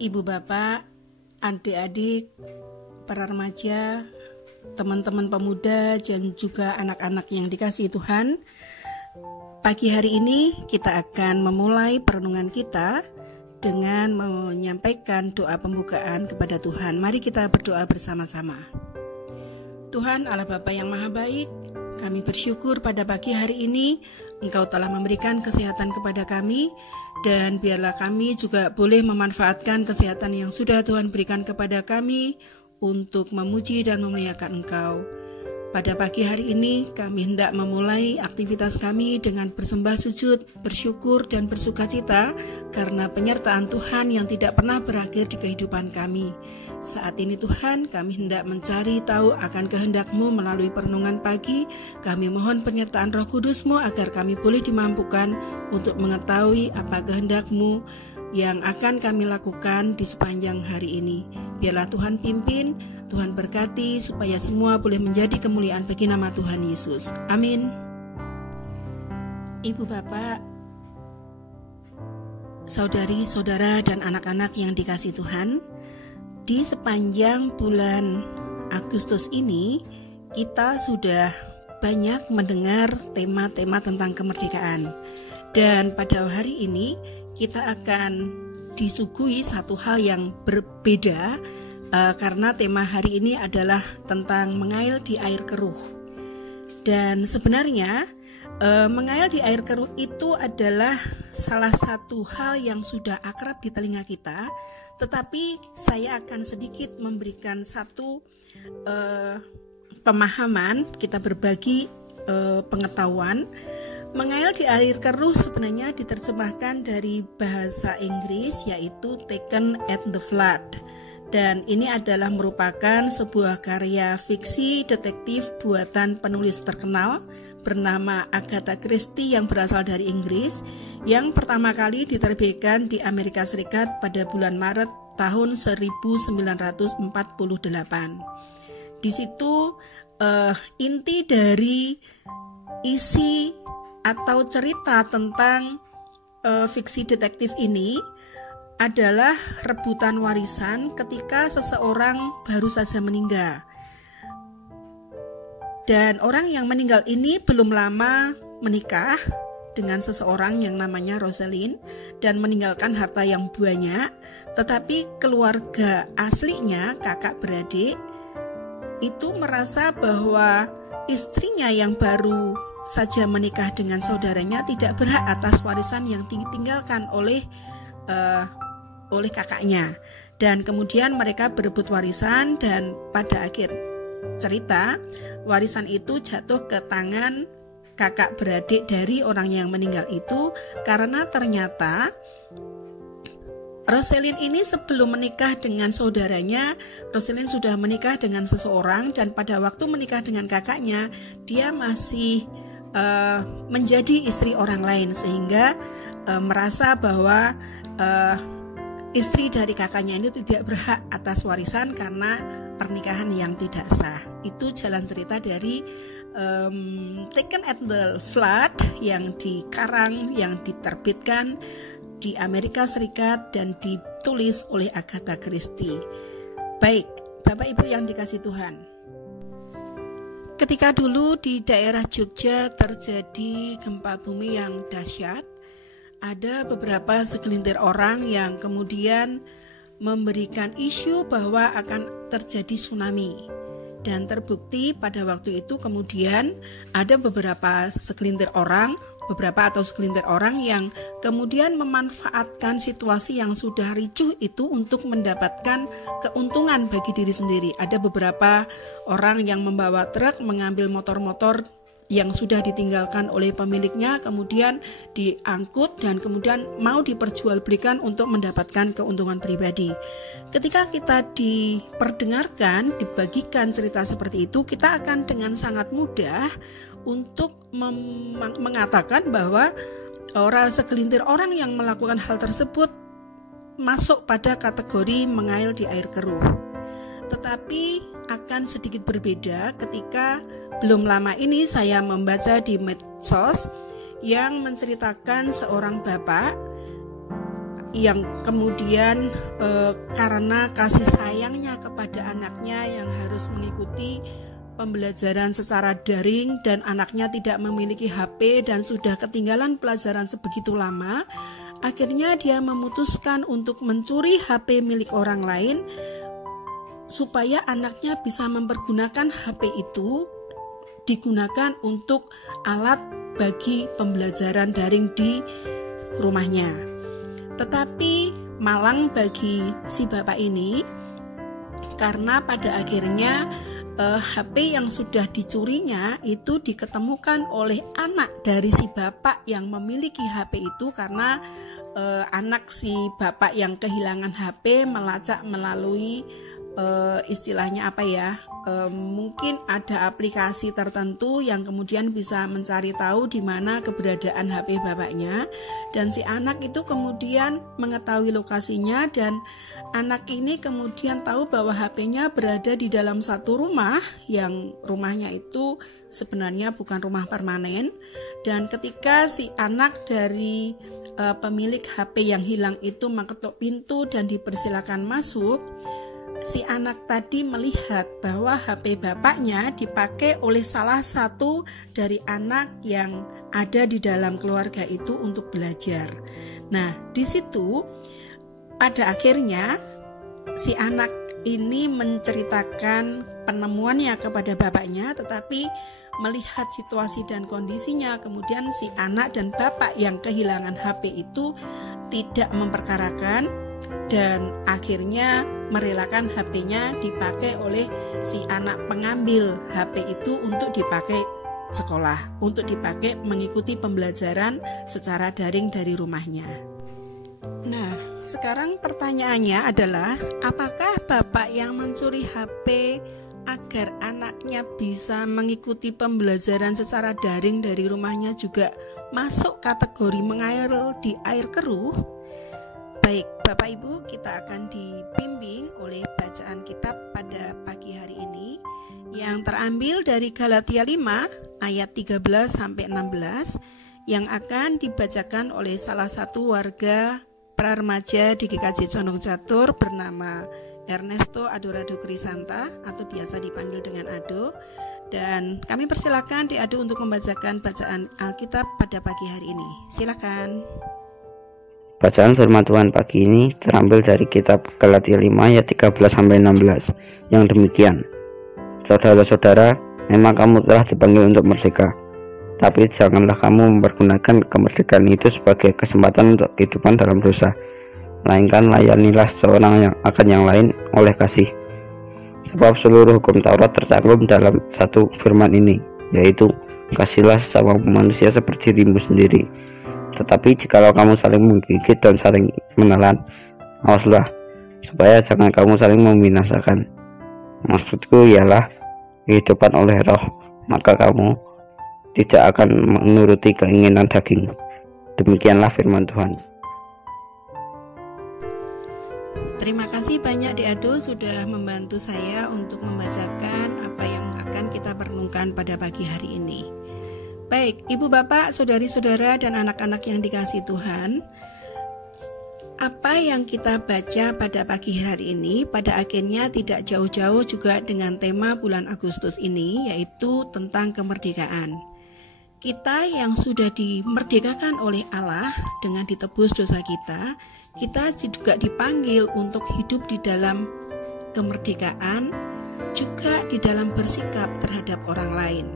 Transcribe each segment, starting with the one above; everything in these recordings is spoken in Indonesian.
Ibu bapak, adik-adik, para remaja, teman-teman pemuda, dan juga anak-anak yang dikasihi Tuhan. Pagi hari ini kita akan memulai perenungan kita dengan menyampaikan doa pembukaan kepada Tuhan. Mari kita berdoa bersama-sama. Tuhan Allah Bapa yang Maha Baik, kami bersyukur pada pagi hari ini Engkau telah memberikan kesehatan kepada kami, dan biarlah kami juga boleh memanfaatkan kesehatan yang sudah Tuhan berikan kepada kami untuk memuji dan memuliakan Engkau. Pada pagi hari ini kami hendak memulai aktivitas kami dengan bersembah sujud, bersyukur dan bersukacita karena penyertaan Tuhan yang tidak pernah berakhir di kehidupan kami. Saat ini Tuhan, kami hendak mencari tahu akan kehendak-Mu melalui perenungan pagi. Kami mohon penyertaan Roh Kudus-Mu agar kami boleh dimampukan untuk mengetahui apa kehendak-Mu yang akan kami lakukan di sepanjang hari ini. Biarlah Tuhan pimpin, Tuhan berkati supaya semua boleh menjadi kemuliaan bagi nama Tuhan Yesus. Amin. Ibu bapak, saudari, saudara, dan anak-anak yang dikasihi Tuhan, di sepanjang bulan Agustus ini kita sudah banyak mendengar tema-tema tentang kemerdekaan. Dan pada hari ini kita akan disuguhi satu hal yang berbeda karena tema hari ini adalah tentang mengail di air keruh. Dan sebenarnya mengail di air keruh itu adalah salah satu hal yang sudah akrab di telinga kita, tetapi saya akan sedikit memberikan satu pemahaman, kita berbagi pengetahuan. Mengail di air keruh sebenarnya diterjemahkan dari bahasa Inggris yaitu Taken at the Flood. Dan ini adalah merupakan sebuah karya fiksi detektif buatan penulis terkenal bernama Agatha Christie yang berasal dari Inggris, yang pertama kali diterbitkan di Amerika Serikat pada bulan Maret tahun 1948. Di situ inti dari isi atau cerita tentang fiksi detektif ini adalah rebutan warisan ketika seseorang baru saja meninggal. Dan orang yang meninggal ini belum lama menikah dengan seseorang yang namanya Rosalind dan meninggalkan harta yang banyak, tetapi keluarga aslinya, kakak beradik, itu merasa bahwa istrinya yang baru saja menikah dengan saudaranya tidak berhak atas warisan yang ditinggalkan oleh kakaknya. Dan kemudian mereka berebut warisan, dan pada akhir cerita warisan itu jatuh ke tangan kakak beradik dari orang yang meninggal itu, karena ternyata Rosalind ini sebelum menikah dengan saudaranya, Rosalind sudah menikah dengan seseorang, dan pada waktu menikah dengan kakaknya dia masih menjadi istri orang lain, sehingga merasa bahwa istri dari kakaknya ini tidak berhak atas warisan karena pernikahan yang tidak sah. Itu jalan cerita dari Taken at the Flood yang dikarang, yang diterbitkan di Amerika Serikat dan ditulis oleh Agatha Christie. Baik, Bapak Ibu yang dikasihi Tuhan, ketika dulu di daerah Jogja terjadi gempa bumi yang dahsyat, ada beberapa segelintir orang yang kemudian memberikan isu bahwa akan terjadi tsunami. Dan terbukti pada waktu itu kemudian ada beberapa segelintir orang yang kemudian memanfaatkan situasi yang sudah ricuh itu untuk mendapatkan keuntungan bagi diri sendiri. Ada beberapa orang yang membawa truk, mengambil motor-motor yang sudah ditinggalkan oleh pemiliknya, kemudian diangkut dan kemudian mau diperjualbelikan untuk mendapatkan keuntungan pribadi. Ketika kita diperdengarkan, dibagikan cerita seperti itu, kita akan dengan sangat mudah untuk mengatakan bahwa segelintir orang yang melakukan hal tersebut masuk pada kategori mengail di air keruh. Tetapi akan sedikit berbeda ketika belum lama ini saya membaca di medsos yang menceritakan seorang bapak yang kemudian karena kasih sayangnya kepada anaknya yang harus mengikuti pembelajaran secara daring dan anaknya tidak memiliki HP dan sudah ketinggalan pelajaran sebegitu lama, akhirnya dia memutuskan untuk mencuri HP milik orang lain supaya anaknya bisa mempergunakan HP itu digunakan untuk alat bagi pembelajaran daring di rumahnya. Tetapi malang bagi si bapak ini, karena pada akhirnya HP yang sudah dicurinya itu diketemukan oleh anak dari si bapak yang memiliki HP itu, karena anak si bapak yang kehilangan HP melacak melalui istilahnya apa ya, mungkin ada aplikasi tertentu yang kemudian bisa mencari tahu di mana keberadaan HP bapaknya, dan si anak itu kemudian mengetahui lokasinya, dan anak ini kemudian tahu bahwa HP-nya berada di dalam satu rumah yang rumahnya itu sebenarnya bukan rumah permanen. Dan ketika si anak dari pemilik HP yang hilang itu mengetuk pintu dan dipersilakan masuk, si anak tadi melihat bahwa HP bapaknya dipakai oleh salah satu dari anak yang ada di dalam keluarga itu untuk belajar. Nah, di situ pada akhirnya si anak ini menceritakan penemuannya kepada bapaknya, tetapi melihat situasi dan kondisinya, kemudian si anak dan bapak yang kehilangan HP itu tidak memperkarakan dan akhirnya merelakan HP-nya dipakai oleh si anak pengambil HP itu untuk dipakai sekolah, untuk dipakai mengikuti pembelajaran secara daring dari rumahnya. Nah, sekarang pertanyaannya adalah, apakah bapak yang mencuri HP agar anaknya bisa mengikuti pembelajaran secara daring dari rumahnya juga masuk kategori mengalir di air keruh? Baik, Bapak Ibu, kita akan dibimbing oleh bacaan kitab pada pagi hari ini yang terambil dari Galatia 5 ayat 13 sampai 16 yang akan dibacakan oleh salah satu warga praremaja di GKJ Condong Catur bernama Ernesto Adorado Crisanta atau biasa dipanggil dengan Ado. Dan kami persilakan di Ado untuk membacakan bacaan Alkitab pada pagi hari ini. Silakan. Bacaan firman Tuhan pagi ini terambil dari kitab Galatia 5 ayat 13-16 yang demikian. Saudara-saudara, memang kamu telah dipanggil untuk merdeka, tapi janganlah kamu mempergunakan kemerdekaan itu sebagai kesempatan untuk kehidupan dalam dosa, melainkan layanilah seorang yang akan yang lain oleh kasih. Sebab seluruh hukum Taurat tercantum dalam satu firman ini, yaitu kasihlah sesama manusia seperti dirimu sendiri. Tetapi jikalau kamu saling menggigit dan saling menelan, awaslah, supaya jangan kamu saling membinasakan. Maksudku ialah kehidupan oleh roh, maka kamu tidak akan menuruti keinginan daging. Demikianlah firman Tuhan. Terima kasih banyak Di Ado sudah membantu saya untuk membacakan apa yang akan kita renungkan pada pagi hari ini. Baik, Ibu Bapak, saudari-saudara dan anak-anak yang dikasihi Tuhan, apa yang kita baca pada pagi hari ini pada akhirnya tidak jauh-jauh juga dengan tema bulan Agustus ini, yaitu tentang kemerdekaan. Kita yang sudah dimerdekakan oleh Allah dengan ditebus dosa kita juga dipanggil untuk hidup di dalam kemerdekaan, juga di dalam bersikap terhadap orang lain.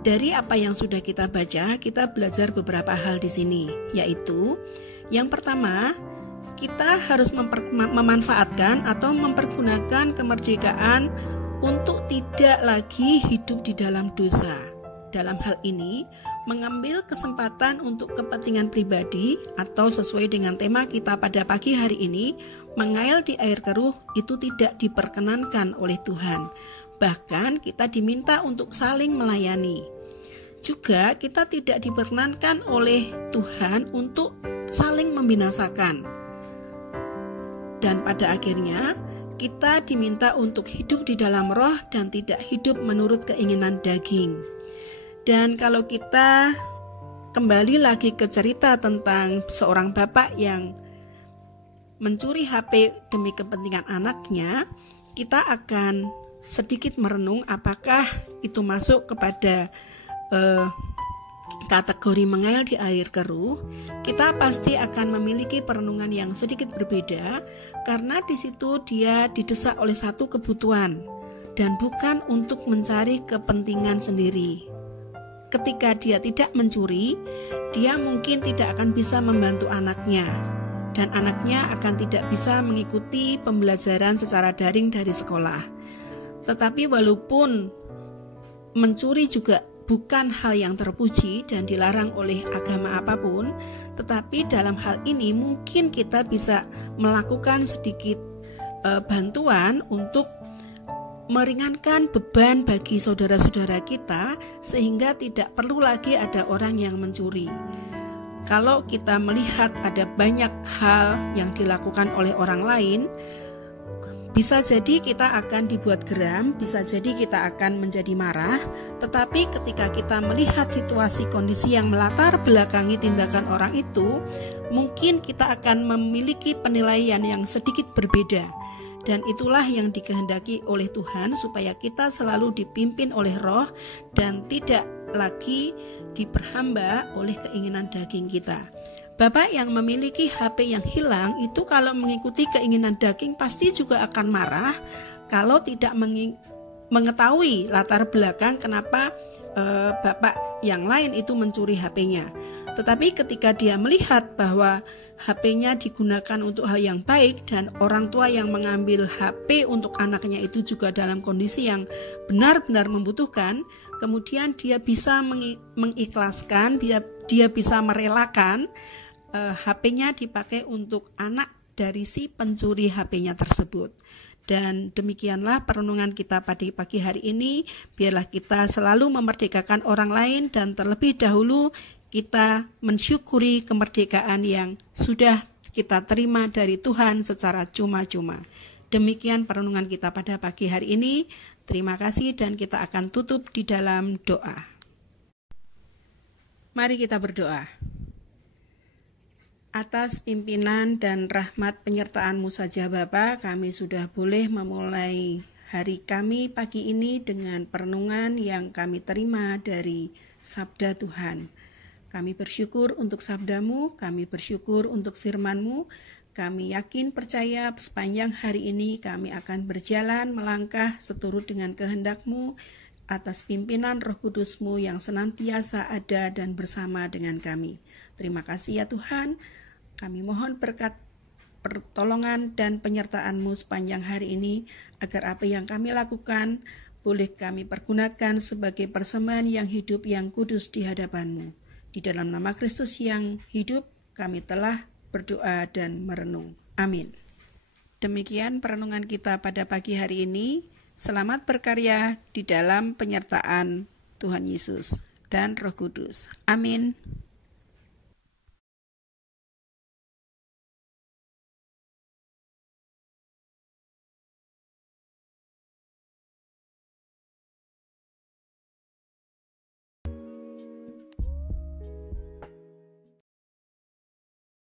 Dari apa yang sudah kita baca, kita belajar beberapa hal di sini, yaitu yang pertama, kita harus memanfaatkan atau mempergunakan kemerdekaan untuk tidak lagi hidup di dalam dosa. Dalam hal ini, mengambil kesempatan untuk kepentingan pribadi atau sesuai dengan tema kita pada pagi hari ini, mengail di air keruh itu tidak diperkenankan oleh Tuhan. Bahkan kita diminta untuk saling melayani. Juga kita tidak diperkenankan oleh Tuhan untuk saling membinasakan. Dan pada akhirnya kita diminta untuk hidup di dalam roh dan tidak hidup menurut keinginan daging. Dan kalau kita kembali lagi ke cerita tentang seorang bapak yang mencuri HP demi kepentingan anaknya, kita akan sedikit merenung apakah itu masuk kepada kategori mengail di air keruh. Kita pasti akan memiliki perenungan yang sedikit berbeda, karena di situ dia didesak oleh satu kebutuhan dan bukan untuk mencari kepentingan sendiri. Ketika dia tidak mencuri, dia mungkin tidak akan bisa membantu anaknya, dan anaknya akan tidak bisa mengikuti pembelajaran secara daring dari sekolah. Tetapi walaupun mencuri juga bukan hal yang terpuji dan dilarang oleh agama apapun, tetapi dalam hal ini mungkin kita bisa melakukan sedikit bantuan untuk meringankan beban bagi saudara-saudara kita, sehingga tidak perlu lagi ada orang yang mencuri. Kalau kita melihat ada banyak hal yang dilakukan oleh orang lain, bisa jadi kita akan dibuat geram, bisa jadi kita akan menjadi marah. Tetapi ketika kita melihat situasi kondisi yang melatar belakangi tindakan orang itu, mungkin kita akan memiliki penilaian yang sedikit berbeda. Dan itulah yang dikehendaki oleh Tuhan, supaya kita selalu dipimpin oleh Roh dan tidak lagi diperhamba oleh keinginan daging kita. Bapak yang memiliki HP yang hilang itu kalau mengikuti keinginan daging pasti juga akan marah kalau tidak mengetahui latar belakang kenapa bapak yang lain itu mencuri HP-nya. Tetapi ketika dia melihat bahwa HP-nya digunakan untuk hal yang baik dan orang tua yang mengambil HP untuk anaknya itu juga dalam kondisi yang benar-benar membutuhkan, kemudian dia bisa mengikhlaskan, dia bisa merelakan HP-nya dipakai untuk anak dari si pencuri HP-nya tersebut. Dan demikianlah perenungan kita pada pagi hari ini. Biarlah kita selalu memerdekakan orang lain, dan terlebih dahulu kita mensyukuri kemerdekaan yang sudah kita terima dari Tuhan secara cuma-cuma. Demikian perenungan kita pada pagi hari ini. Terima kasih, dan kita akan tutup di dalam doa. Mari kita berdoa. Atas pimpinan dan rahmat penyertaan-Mu saja Bapa, kami sudah boleh memulai hari kami pagi ini dengan perenungan yang kami terima dari sabda Tuhan. Kami bersyukur untuk sabda-Mu, kami bersyukur untuk firman-Mu. Kami yakin percaya sepanjang hari ini kami akan berjalan melangkah seturut dengan kehendak-Mu atas pimpinan Roh Kudus-Mu yang senantiasa ada dan bersama dengan kami. Terima kasih ya Tuhan. Kami mohon berkat pertolongan dan penyertaan-Mu sepanjang hari ini, agar apa yang kami lakukan boleh kami pergunakan sebagai persembahan yang hidup yang kudus di hadapan-Mu. Di dalam nama Kristus yang hidup, kami telah berdoa dan merenung. Amin. Demikian perenungan kita pada pagi hari ini. Selamat berkarya di dalam penyertaan Tuhan Yesus dan Roh Kudus. Amin.